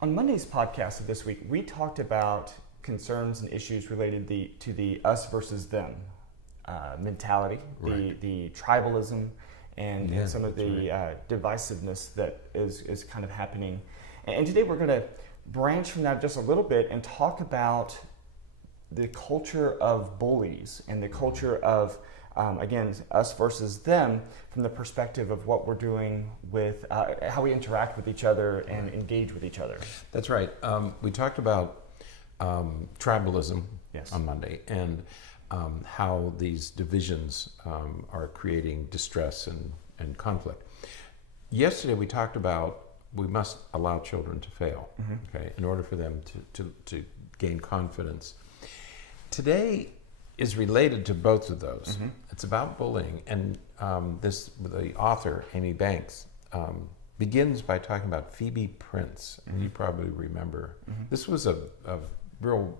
On Monday's podcast of this week, we talked about concerns and issues related to the us versus them mentality, the tribalism, and some of the divisiveness that is kind of happening. And today we're going to branch from that just a little bit and talk about the culture of bullies and the culture of, again, us versus them from the perspective of what we're doing with how we interact with each other and engage with each other. That's right. We talked about tribalism on Monday and how these divisions are creating distress and conflict. Yesterday we talked about we must allow children to fail, okay, in order for them to gain confidence. Today is related to both of those. It's about bullying, and the author, Amy Banks, begins by talking about Phoebe Prince, and you probably remember. This was a real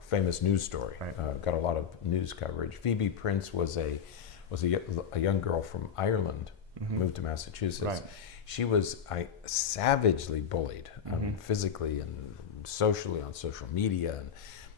famous news story, got a lot of news coverage. Phoebe Prince was a young girl from Ireland, moved to Massachusetts. Right. She was savagely bullied, physically and socially on social media and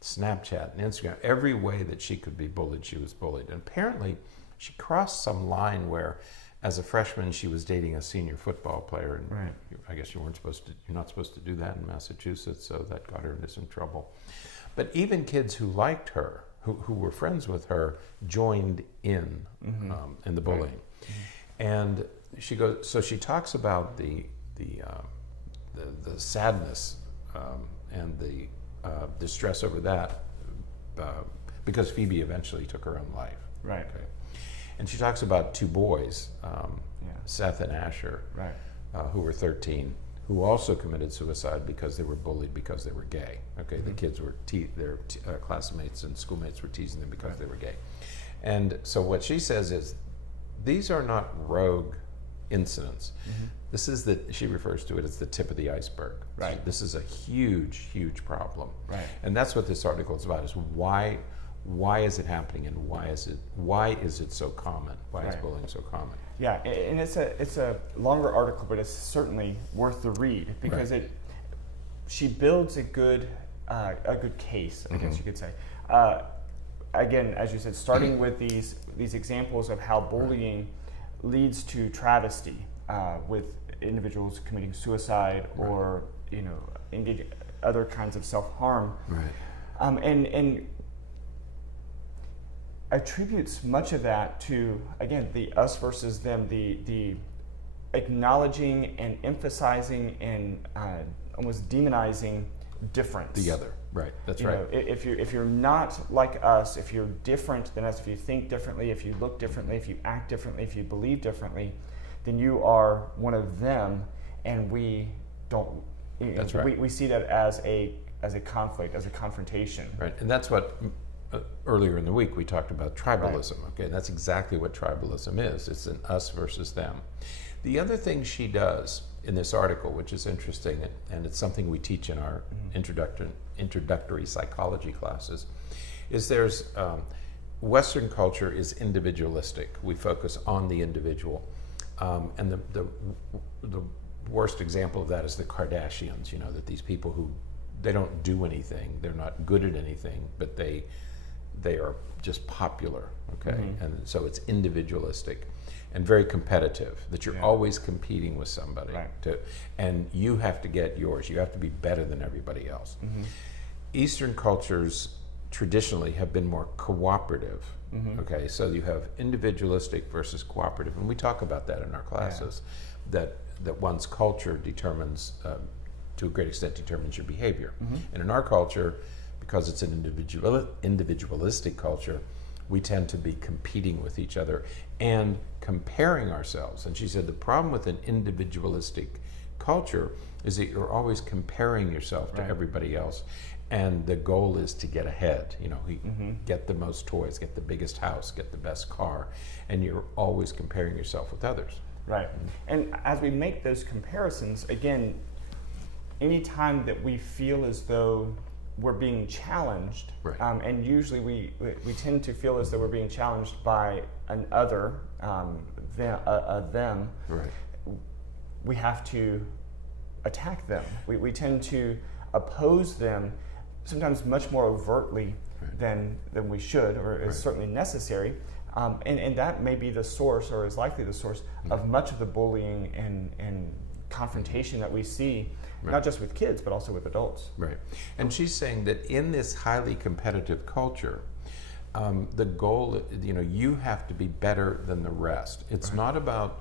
Snapchat and Instagram. Every way that she could be bullied, she was bullied. And apparently, she crossed some line where, as a freshman, she was dating a senior football player, and I guess you're not supposed to do that in Massachusetts, so that got her into some trouble. But even kids who liked her, who were friends with her, joined in the bullying. And she goes. So she talks about the sadness and the distress over that, because Phoebe eventually took her own life. Right. Okay. And she talks about two boys, Seth and Asher, who were 13, who also committed suicide because they were bullied because they were gay. Okay, the kids were their classmates and schoolmates were teasing them because they were gay. And so what she says is, these are not rogue incidents. This is she refers to it as the tip of the iceberg. Right. So this is a huge, huge problem. Right. And that's what this article is about, is why is it happening, and why is it so common? Why is bullying so common? Yeah, and it's a longer article, but it's certainly worth the read because she builds a good case, I guess you could say. Again, as you said, starting with these examples of how bullying leads to travesty, with individuals committing suicide or engaging other kinds of self-harm, and attributes much of that to, again, the us versus them, the acknowledging and emphasizing and almost demonizing difference. The other, right? That's right. If you're not like us, if you're different than us, if you think differently, if you look differently, if you act differently, if you believe differently, then you are one of them, and we don't. That's right. We see that as a conflict, as a confrontation. Right, and that's what earlier in the week we talked about tribalism. Okay, that's exactly what tribalism is. It's an us versus them. The other thing she does in this article, which is interesting, and it's something we teach in our introductory psychology classes, is there's Western culture is individualistic. We focus on the individual, and the worst example of that is the Kardashians. That these people who they don't do anything, they're not good at anything, but they are just popular. Okay, and so it's individualistic and very competitive, that you're always competing with somebody, and you have to get yours. You have to be better than everybody else. Eastern cultures traditionally have been more cooperative. Okay, so you have individualistic versus cooperative, and we talk about that in our classes, that one's culture determines, to a great extent, determines your behavior. And in our culture, because it's an individualistic culture, we tend to be competing with each other and comparing ourselves. And she said the problem with an individualistic culture is that you're always comparing yourself to everybody else, and the goal is to get ahead. Get the most toys, get the biggest house, get the best car, and you're always comparing yourself with others. Right. And as we make those comparisons, again, anytime that we feel as though we're being challenged, and usually we tend to feel as though we're being challenged by an other, them. We have to attack them. We tend to oppose them sometimes much more overtly than we should, or is certainly necessary. And that may be the source, or is likely the source, of much of the bullying and confrontation that we see, not just with kids, but also with adults. Right. And she's saying that in this highly competitive culture, the goal, you have to be better than the rest. It's not about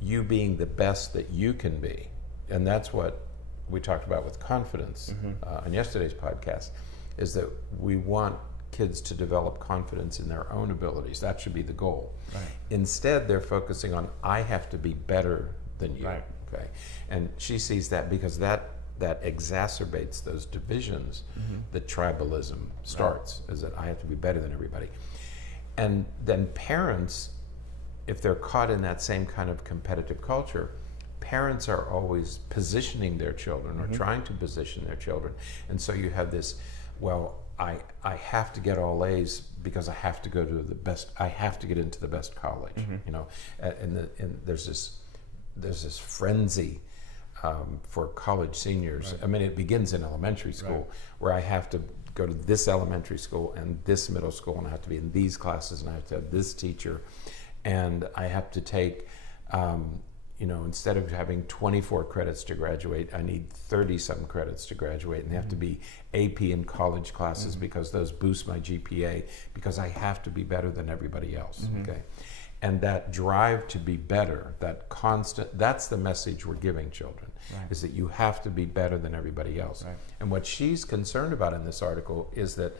you being the best that you can be. And that's what we talked about with confidence on yesterday's podcast, is that we want kids to develop confidence in their own abilities. That should be the goal. Right. Instead, they're focusing on, I have to be better than you. Right. Okay. And she sees that because that exacerbates those divisions that tribalism starts, is that I have to be better than everybody. And then parents, if they're caught in that same kind of competitive culture, parents are always positioning their children or trying to position their children. And so you have this, well, I have to get all A's because I have to go to the best, I have to get into the best college, and there's this frenzy for college seniors. Right. I mean, it begins in elementary school, where I have to go to this elementary school and this middle school, and I have to be in these classes, and I have to have this teacher, and I have to take, instead of having 24 credits to graduate, I need 30-some credits to graduate, and they have to be AP and college classes because those boost my GPA, because I have to be better than everybody else, okay? And that drive to be better, that constant, that's the message we're giving children, is that you have to be better than everybody else. Right. And what she's concerned about in this article is that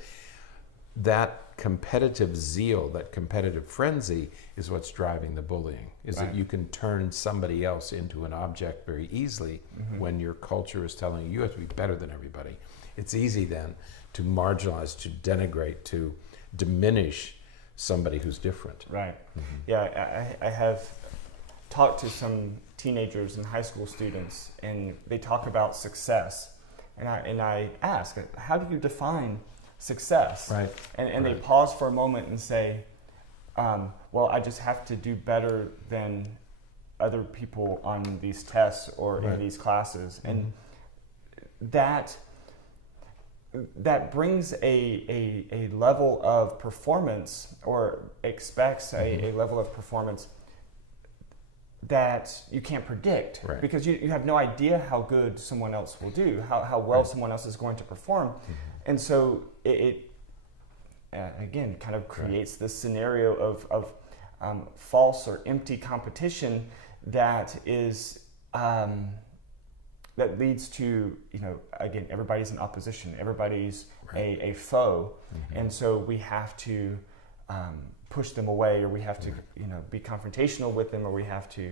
competitive zeal, that competitive frenzy is what's driving the bullying, is that you can turn somebody else into an object very easily when your culture is telling you have to be better than everybody. It's easy then to marginalize, to denigrate, to diminish somebody who's different. Right. Yeah, I have talked to some teenagers and high school students, and they talk about success. And I ask, how do you define success? Right. And they pause for a moment and say, well, I just have to do better than other people on these tests or in these classes. And that brings a level of performance, or expects a level of performance that you can't predict, because you have no idea how good someone else will do, how well someone else is going to perform. And so it again kind of creates this scenario of false or empty competition that is that leads to, again, everybody's in opposition, everybody's a foe, and so we have to push them away, or we have to be confrontational with them, or we have to,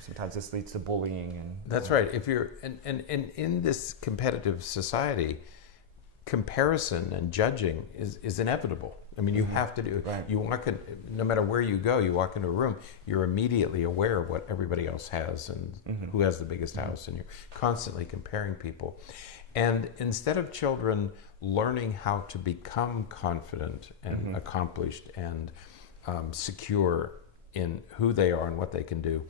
sometimes this leads to bullying. And that's right. If you're and in this competitive society, comparison and judging is inevitable. I mean, you have to do. You walk in, no matter where you go, you walk into a room, you're immediately aware of what everybody else has and who has the biggest house, and you're constantly comparing people. And instead of children learning how to become confident and accomplished and secure in who they are and what they can do,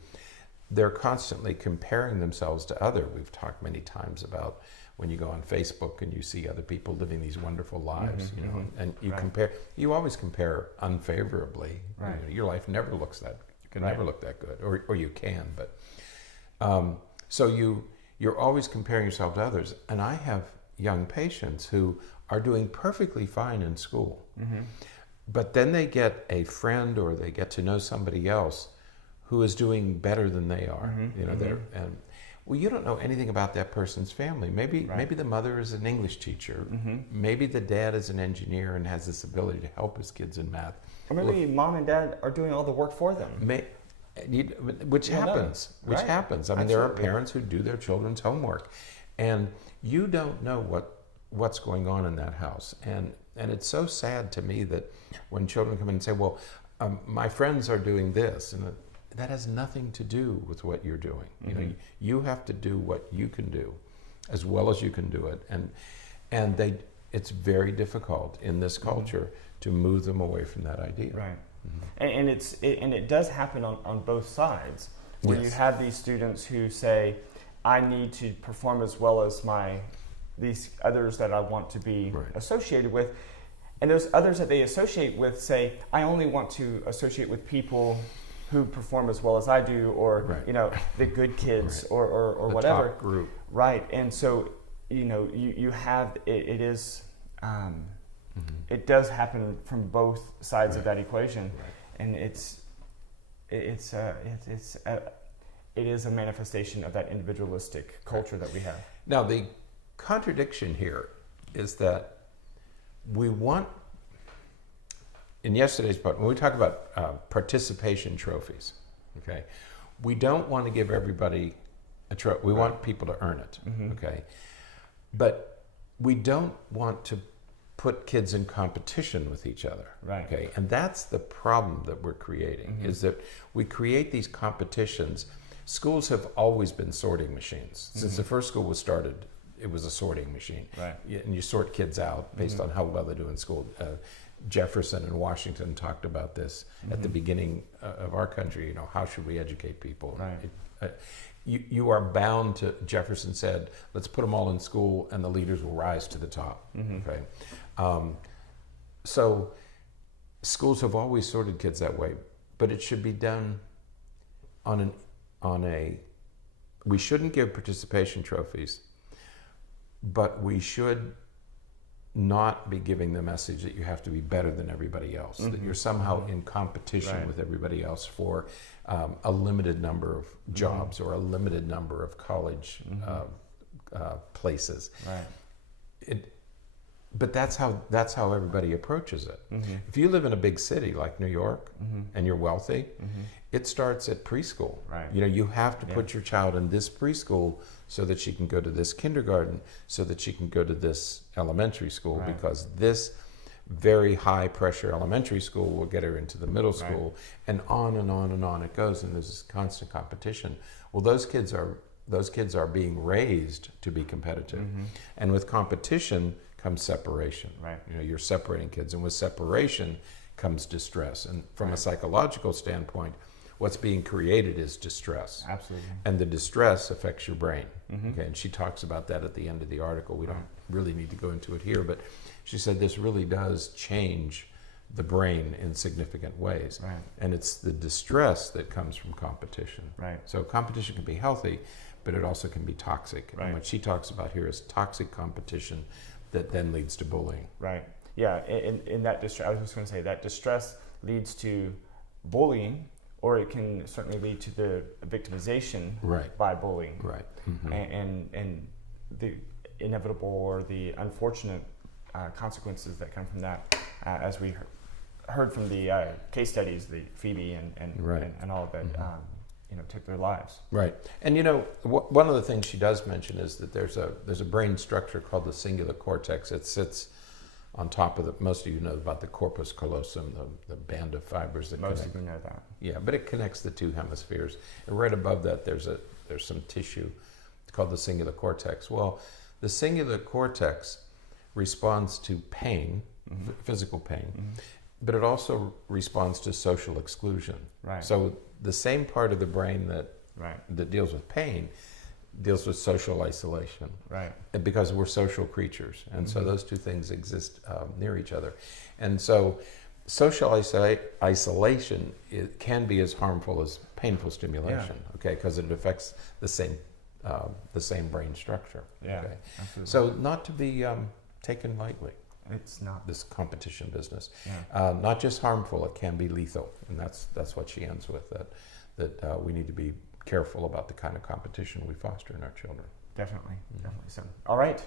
they're constantly comparing themselves to others. We've talked many times about when you go on Facebook and you see other people living these wonderful lives, and you compare. You always compare unfavorably. Your life never looks that never look that good, or you can, but so you're always comparing yourself to others. And I have young patients who are doing perfectly fine in school, but then they get a friend, or they get to know somebody else who is doing better than they are. Well, you don't know anything about that person's family. Maybe the mother is an English teacher. Maybe the dad is an engineer and has this ability to help his kids in math. Or maybe mom and dad are doing all the work for them. Which happens. I mean, there are parents who do their children's homework, and you don't know what's going on in that house. And it's so sad to me that when children come in and say, well, my friends are doing this, and that has nothing to do with what you're doing. You have to do what you can do as well as you can do it. And it's very difficult in this culture to move them away from that idea. Right. And it does happen on both sides, where you have these students who say, I need to perform as well as these others that I want to be associated with. And those others that they associate with say, I only want to associate with people who perform as well as I do, or the good kids, or the whatever top group. Right. And so you have it is it does happen from both sides of that equation, and it is a manifestation of that individualistic culture that we have. Now the contradiction here is that we want, in yesterday's part, when we talk about participation trophies, okay, we don't want to give everybody a trophy. We want people to earn it, okay? But we don't want to put kids in competition with each other, okay? And that's the problem that we're creating, is that we create these competitions. Schools have always been sorting machines. Since the first school was started, it was a sorting machine. And you sort kids out based on how well they do in school. Jefferson and Washington talked about this at the beginning of our country. How should we educate people? You are bound to, Jefferson said, let's put them all in school and the leaders will rise to the top. Okay. So schools have always sorted kids that way, but it should be done we shouldn't give participation trophies, but we should not be giving the message that you have to be better than everybody else, that you're somehow in competition with everybody else for a limited number of jobs or a limited number of college places. But that's how everybody approaches it. If you live in a big city like New York and you're wealthy, it starts at preschool. You have to put your child in this preschool so that she can go to this kindergarten, so that she can go to this elementary school, because this very high pressure elementary school will get her into the middle school, and on and on and on it goes, and there's this constant competition. Well, those kids are being raised to be competitive, and with competition comes separation. You're separating kids, and with separation comes distress. And from a psychological standpoint, what's being created is distress. Absolutely. And the distress affects your brain. Okay, and she talks about that at the end of the article. We don't really need to go into it here, but she said this really does change the brain in significant ways. And it's the distress that comes from competition. So competition can be healthy, but it also can be toxic. And what she talks about here is toxic competition that then leads to bullying. Yeah, in that distress, I was just going to say that distress leads to bullying, or it can certainly lead to the victimization by bullying. And the inevitable or the unfortunate consequences that come from that, as we heard from the case studies, the Phoebe and all of that, took their lives. And one of the things she does mention is that there's a brain structure called the cingulate cortex. It sits on top of most of you know about the corpus callosum, the band of fibers that most of you know that. Yeah, but it connects the two hemispheres. And right above that, there's some tissue called the cingulate cortex. Well, the cingulate cortex responds to pain, physical pain, but it also responds to social exclusion. So the same part of the brain that deals with pain deals with social isolation, because we're social creatures, and so those two things exist near each other. And so social isolation can be as harmful as painful stimulation, because it affects the same brain structure. Absolutely. So not to be taken lightly. It's not. This competition business. Not just harmful, it can be lethal, and that's what she ends with, that we need to be careful about the kind of competition we foster in our children. Definitely so. All right,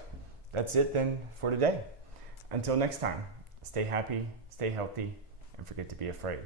that's it then for today. Until next time, stay happy, stay healthy, and forget to be afraid.